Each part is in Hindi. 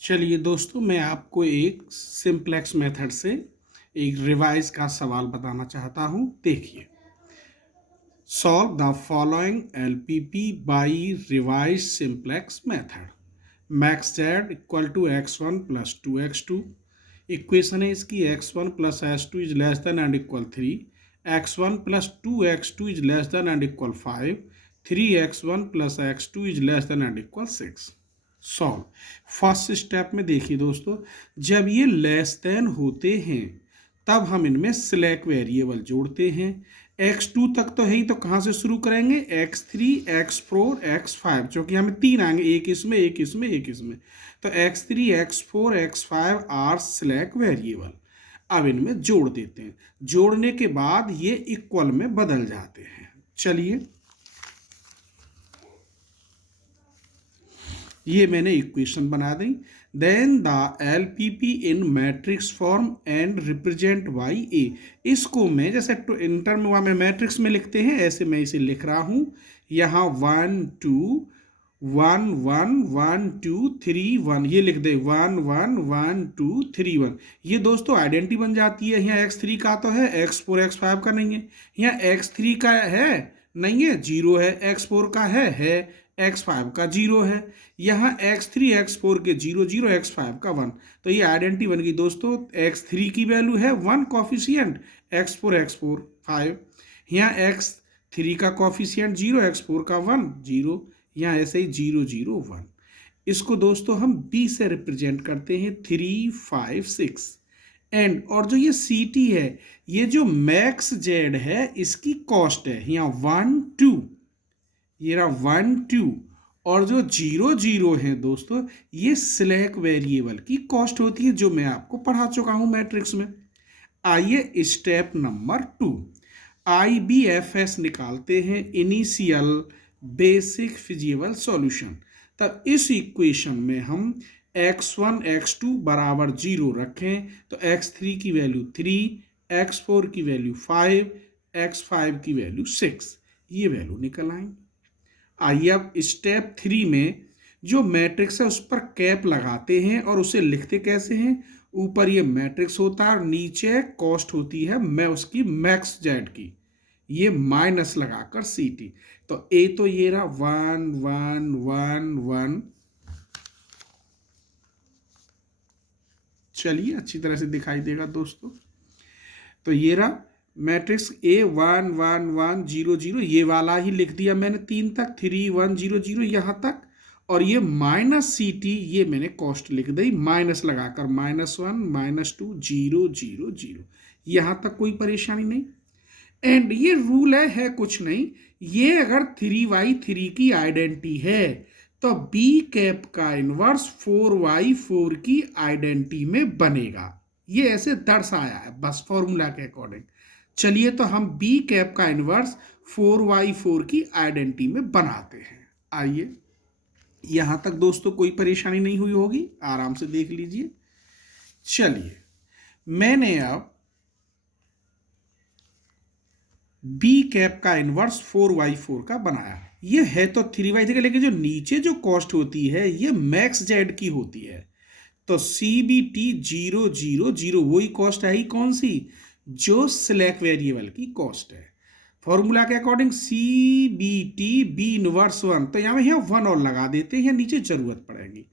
चलिए दोस्तों, मैं आपको एक सिंप्लेक्स मेथड से एक रिवाइज का सवाल बताना चाहता हूँ। देखिए, solve the following LPP by revise simplex method. Max Z equal to x1 plus 2x2। Equation है इसकी x1 plus h2 is less than and equal 3, x1 plus 2x2 is less than and equal 5, 3x1 plus x2 is less than and equal 6। Solve. First step में देखिए दोस्तों, जब ये लेस देन होते हैं तब हम इनमें स्लैक वेरिएबल जोड़ते हैं। x2 तक तो है ही, तो कहाँ से शुरू करेंगे? x3, x4, x5, क्योंकि हमें तीन आएंगे, एक इसमें एक इसमें एक इसमें। तो x3, x4, x5 are slack variable. अब इनमें जोड़ देते हैं। जोड़ने के बाद ये इक्वल में बदल जाते हैं। चलिए, ये मैंने इक्वेशन बना दी। Then the LPP in matrix form and represent by A. इसको मैं जैसे इंटर में मैट्रिक्स में लिखते हैं, ऐसे मैं इसे लिख रहा हूँ। यहाँ 1 2 1 1 1 2 3 1, ये लिख दे 1 1 1 2 3 1। ये दोस्तों आइडेंटिटी बन जाती है। यहाँ x3 का तो है, x4 x5 का नहीं है। यहाँ x3 का है, नहीं है, 0 है। x4 का है, x5 का 0 है। यहाँ x3 x4 के 0 0, x5 का 1। तो ये आइडेंटिटी बन गई दोस्तों। x3 की वैल्यू है 1 कॉफिशियंट, x4 5। यहाँ x3 का कॉफिशियंट 0, x4 का 1 0। यहाँ ऐसे ही 0 0 1। इसको दोस्तों हम b से रिप्रेजेंट करते हैं 3 5 6। एंड और जो ये ct है, ये जो मैक्स जेड है इसकी कॉस्ट है। यहाँ 1 2, ये रहा 1 2, और जो 0 0 है दोस्तों, ये स्लैक वेरिएबल की कॉस्ट होती है, जो मैं आपको पढ़ा चुका हूं मैट्रिक्स में। आइए स्टेप नंबर 2, IBFS निकालते हैं, इनिशियल बेसिक फिजिबल सॉल्यूशन। तब इस इक्वेशन में हम x1 x2 बराबर 0 रखें तो x3 की वैल्यू 3, x4 की वैल्यू 5, x5 की वैल्यू 6, ये वैल्यू निकल आएंगे। आइए अब स्टेप 3 में जो मैट्रिक्स है उस पर कैप लगाते हैं और उसे लिखते कैसे हैं? ऊपर ये मैट्रिक्स होता है और नीचे कॉस्ट होती है मैं उसकी मैक्स जेड की, ये माइनस लगाकर ct। तो ए तो ये रहा 1 1 1 1। चलिए, अच्छी तरह से दिखाई देगा दोस्तों। तो ये रहा मैट्रिक्स A 1 1 1 0 0, ये वाला ही लिख दिया मैंने 3 तक, 3 1 0 0 यहाँ तक। और ये माइनस ct, ये मैंने कॉस्ट लिख दी माइनस लगाकर, -1 -2 0 0 0। यहाँ तक कोई परेशानी नहीं। एंड ये रूल है कुछ नहीं, ये अगर 3y3 की आइडेंटिटी है तो b कैप का इनवर्स 4y4 की आइडेंटिटी में बनेगा। ये ऐसे दर्शाया है बस फॉर्मूला के अकॉर्डिंग। चलिए, तो हम b कैप का इनवर्स 4y4 की आइडेंटिटी में बनाते हैं। आइए, यहां तक दोस्तों कोई परेशानी नहीं हुई होगी, आराम से देख लीजिए। चलिए, मैंने अब b कैप का इनवर्स 4y4 का बनाया। ये है तो 3y3 का, लेकिन जो नीचे जो कॉस्ट होती है ये मैक्स जेड की होती है। तो CBT 0 0 0 वही कॉस्ट है ही, कौन सी? जो स्लैक वेरिएबल की कॉस्ट है। फॉर्मूला के अकॉर्डिंग CBT B इनवर्स 1, तो यहाँ 1 और लगा देते हैं, नीचे जरूरत पड़ेगी।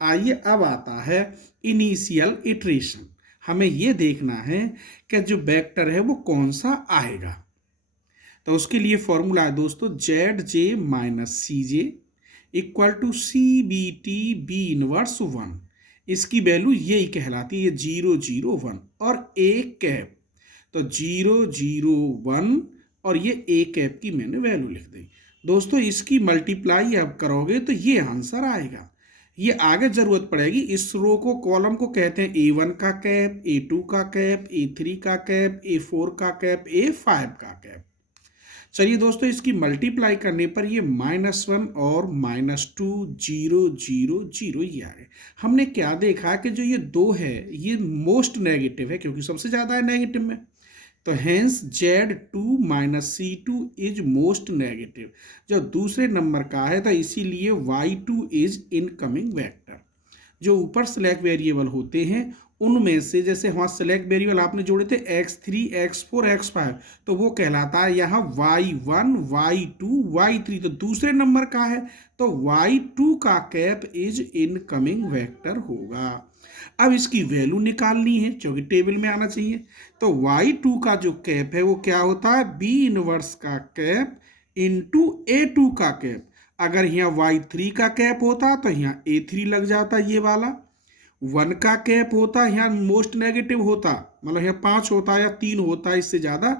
आइए, अब आता है इनिशियल इटरेशन। हमें यह देखना है कि जो वेक्टर है वो कौन सा आएगा। तो उसके लिए फॉर्मूला है दोस्तों ZJ minus CJ equal to CBT B inverse 1। इसकी वैल्यू यही कहलाती है 0 0 1 और A कैप। तो 0 0 1 और ये A कैप की मैंने वैल्यू लिख दी दोस्तों। इसकी मल्टीप्लाई अब करोगे तो ये आंसर आएगा। ये आगे जरूरत पड़ेगी। इस रो को, कॉलम को कहते हैं A1 का कैप, A2 का कैप, A3 का कैप, A4 का कैप, A5 का कैप। चलिए दोस्तों, इसकी मल्टीप्लाई करने पर ये -1 और -2 0 0 0 ये आ गए। हमने क्या देखा कि जो ये 2 है ये मोस्ट नेगेटिव है, क्योंकि सबसे ज़्यादा है नेगेटिव में। तो hence Z2 - C2 is most negative. जो दूसरे नंबर का है तो इसीलिए Y2 इज इनकमिंग वेक्टर। जो ऊपर सिलेक्ट वेरिएबल होते हैं उनमें से, जैसे वहाँ सिलेक्ट वेरिएबल आपने जोड़े थे x3 x4 x5, तो वो कहलाता है यहाँ y1 y2 y3, तो दूसरे नंबर का है तो y2 का कैप इज इनकमिंग वेक्टर होगा। अब इसकी वैल्यू निकालनी है क्योंकि टेबल में आना चाहिए, तो y2 का जो कैप है वो क्या होता है, b इनवर्स का कैप इंटू a2 का कैप। अगर यहाँ y3 का कैप होता तो यहाँ a3 लग जाता, ये वाला 1 का कैप होता यहाँ मोस्ट नेगेटिव होता, मतलब यहाँ 5 होता या 3 होता इससे ज़्यादा,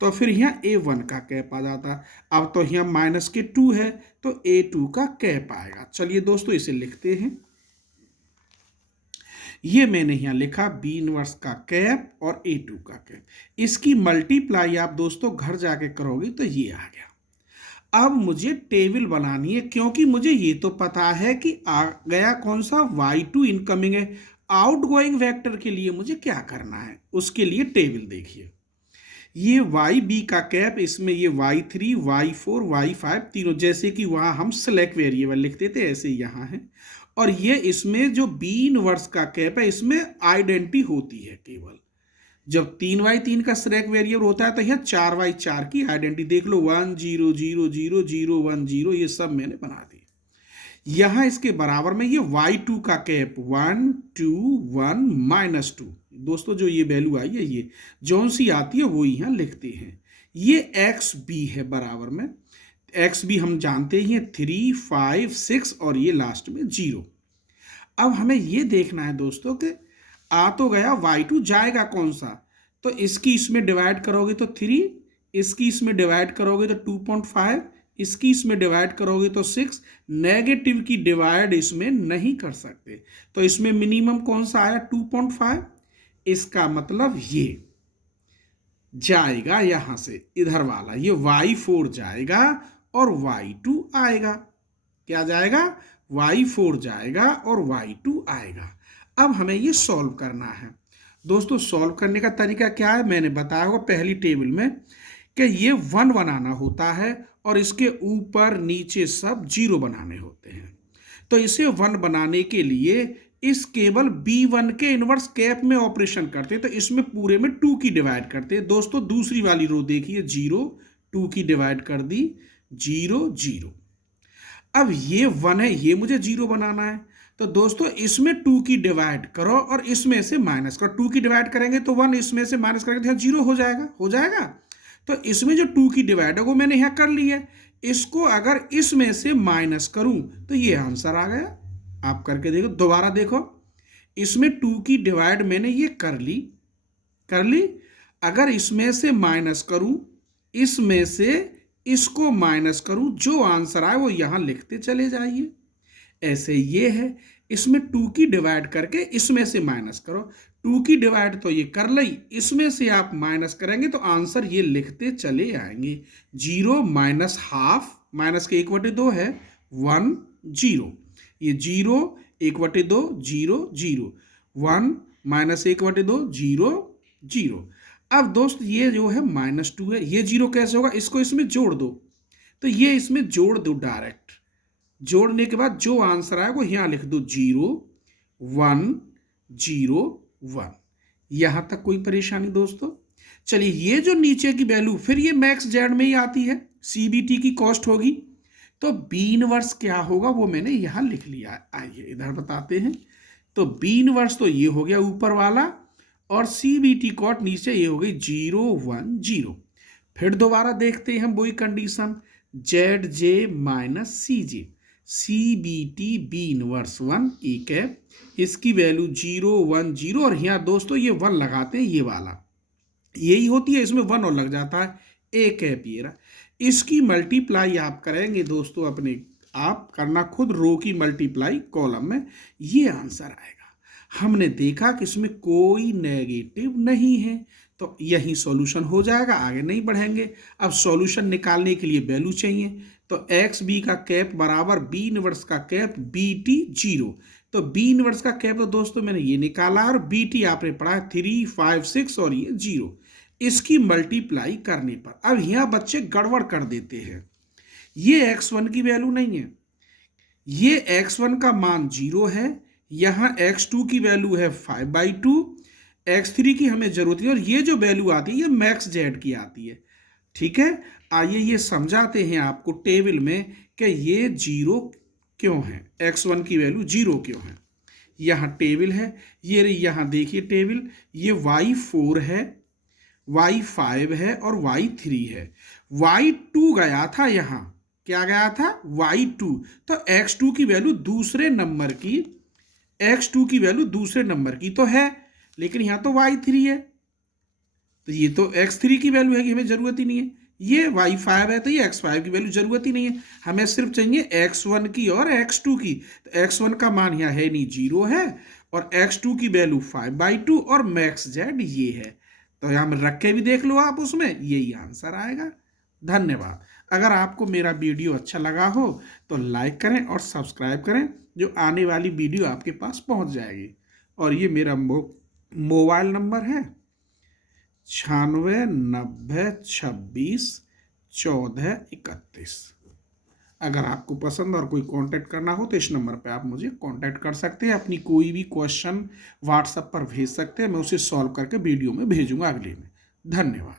तो फिर यहाँ a1 का कैप आ जाता। अब तो यहाँ माइनस के 2 है तो a2 का कैप आएगा। चलिए दोस्तों इसे लिखते हैं। ये मैंने यहाँ लिखा b इनवर्स का कैप और a2 का कैप। इसकी मल्टीप्लाई आप दोस्तों घर जाके करोगे तो ये आ गया। अब मुझे टेबल बनानी है क्योंकि मुझे ये तो पता है कि आ गया कौन सा, y2 इनकमिंग है। आउटगोइंग वेक्टर के लिए मुझे क्या करना है, उसके लिए टेबल देखिए। ये yb का कैप, इसमें ये y3 y4 y5 तीनों, जैसे कि वहाँ हम सेलेक्ट वेरिएबल लिखते थे ऐसे यहाँ है। और ये इसमें जो b इनवर्स का कैप है इसमें आइडेंटिटी होती है केवल। जब 3y3 का सिलेक्ट वेरिएबल होता है तो यहाँ 4y4 की आइडेंटिटी देख लो, 1 0 0 0 0 1 0, ये सब मैंने बना दी। यहाँ इसके बराबर में ये y2 का कैप 1 2 1 -2, दोस्तों जो ये वैल्यू आई है ये जौन सी आती है वो यहाँ लिखते हैं। ये xb है बराबर में, xb हम जानते ही हैं 3 5 6 और ये लास्ट में 0। अब हमें ये देखना है दोस्तों कि आ तो गया, y2 जाएगा कौन सा, तो इसकी इसमें डिवाइड करोगे तो 3, इसकी इसमें डिवाइड करोगे तो 2.5, इसकी इसमें डिवाइड करोगे तो 6। नेगेटिव की डिवाइड इसमें नहीं कर सकते, तो इसमें मिनिमम कौन सा आया 2.5। इसका मतलब ये जाएगा यहां से इधर वाला, ये y4 जाएगा और y2 आएगा। क्या जाएगा, y4 जाएगा और y2 आएगा। अब हमें ये सॉल्व करना है दोस्तों। सॉल्व करने का तरीका क्या है, मैंने बताया होगा पहली टेबल में कि ये 1 बनाना होता है और इसके ऊपर नीचे सब 0 बनाने होते हैं। तो इसे 1 बनाने के लिए इस केवल b1 के इनवर्स कैप में ऑपरेशन करते हैं, तो इसमें पूरे में 2 की डिवाइड करते हैं। दोस्तों दूसरी वाली रो देखिए, 0 2 की डिवाइड कर दी 0 0। अब ये 1 है, ये मुझे 0 बनाना है, तो दोस्तों इसमें 2 की डिवाइड करो और इसमें से माइनस करो। 2 की डिवाइड करेंगे तो 1, इसमें से माइनस करेंगे तो 0 हो जाएगा। तो इसमें जो 2 की डिवाइड है वो मैंने यहाँ कर ली है। इसको अगर इसमें से माइनस करूं तो ये आंसर आ गया। आप करके देखो, दोबारा देखो, इसमें 2 की डिवाइड मैंने ये कर ली। अगर इसमें से माइनस करूं, इसमें से इसको माइनस करूं, जो आंसर आए वो यहां लिखते चले जाइए। ऐसे ये है, इसमें 2 की डिवाइड करके इसमें से माइनस करो। 2 की डिवाइड तो ये कर ली, इसमें से आप माइनस करेंगे तो आंसर ये लिखते चले आएंगे। 0 माइनस हाफ, माइनस के 1/2 है 1 0, ये 0 1/2 0 0, 1 माइनस 1/2 0 0। अब दोस्त ये जो है -2 है, ये 0 कैसे होगा, इसको इसमें जोड़ दो, तो ये इसमें जोड़ दो डायरेक्ट। जोड़ने के बाद जो आंसर आए वो यहां लिख दो 0 1 0 1। यहां तक कोई परेशानी दोस्तों। चलिए ये जो नीचे की वैल्यू फिर ये मैक्स जेड में ही आती है, सीबीटी की कॉस्ट होगी, तो बी इनवर्स क्या होगा वो मैंने यहां लिख लिया। आइए इधर बताते हैं। तो बी इनवर्स तो ये हो गया ऊपर वाला और सीबीटी कॉस्ट नीचे ये हो गई 0 1 0। फिर दोबारा देखते हैं हम वही condition, Z J minus C J, CBT B inverse 1 A cap, इसकी वैल्यू 0 1 0 और यहाँ दोस्तों ये 1 लगाते हैं, ये वाला यही होती है, इसमें 1 और लग जाता है ए कैप ये रहा। इसकी मल्टीप्लाई आप करेंगे दोस्तों, अपने आप करना खुद, रो की मल्टीप्लाई कॉलम में, ये आंसर आएगा। हमने देखा कि इसमें कोई नेगेटिव नहीं है तो यही सॉल्यूशन हो जाएगा, आगे नहीं बढ़ेंगे। अब सॉल्यूशन निकालने के लिए वैल्यू चाहिए, तो एक्स बी का कैप बराबर बी इनवर्स का कैप BT 0। तो बी इनवर्स का कैप तो दोस्तों मैंने ये निकाला और BT आपने पढ़ा है 3 5 6 और ये 0। इसकी मल्टीप्लाई करने पर अब यहाँ बच्चे गड़बड़ कर देते हैं, ये x1 की वैल्यू नहीं है, ये x1 का मान 0 है, यहाँ x2 की वैल्यू है 5/2, x3 की हमें जरूरत है, और ये जो वैल्यू आती है ये मैक्स जेड की आती है। ठीक है, आइए ये समझाते हैं आपको टेबल में कि ये जीरो क्यों है, x1 की वैल्यू जीरो क्यों है। यहाँ टेबल है, ये यहाँ देखिए टेबल, ये y4 है, y5 है और y3 है। y2 गया था यहाँ, क्या गया था, y2। तो x2 की वैल्यू दूसरे नंबर की, x2 की वैल्यू दूसरे नंबर की तो है, लेकिन यहाँ तो y3 है, तो ये तो x3 की वैल्यू है कि हमें जरूरत ही नहीं है। ये y5 है तो ये x5 की वैल्यू जरूरत ही नहीं है, हमें सिर्फ चाहिए x1 की और x2 की। तो x1 का मान यहाँ है नहीं, जीरो है, और x2 की वैल्यू 5/2 और मैक्स जेड ये है। तो यहाँ में रख के भी देख लो आप, उसमें यही आंसर आएगा। धन्यवाद। अगर आपको मेरा वीडियो अच्छा लगा हो तो लाइक करें और सब्सक्राइब करें, जो आने वाली वीडियो आपके पास पहुंच जाएगी। और ये मेरा मोबाइल नंबर है 9690261431। अगर आपको पसंद और कोई कांटेक्ट करना हो तो इस नंबर पे आप मुझे कांटेक्ट कर सकते हैं, अपनी कोई भी क्वेश्चन व्हाट्सएप पर भेज सकते हैं, मैं उसे सॉल्व करके वीडियो में भेजूंगा अगले में। धन्यवाद।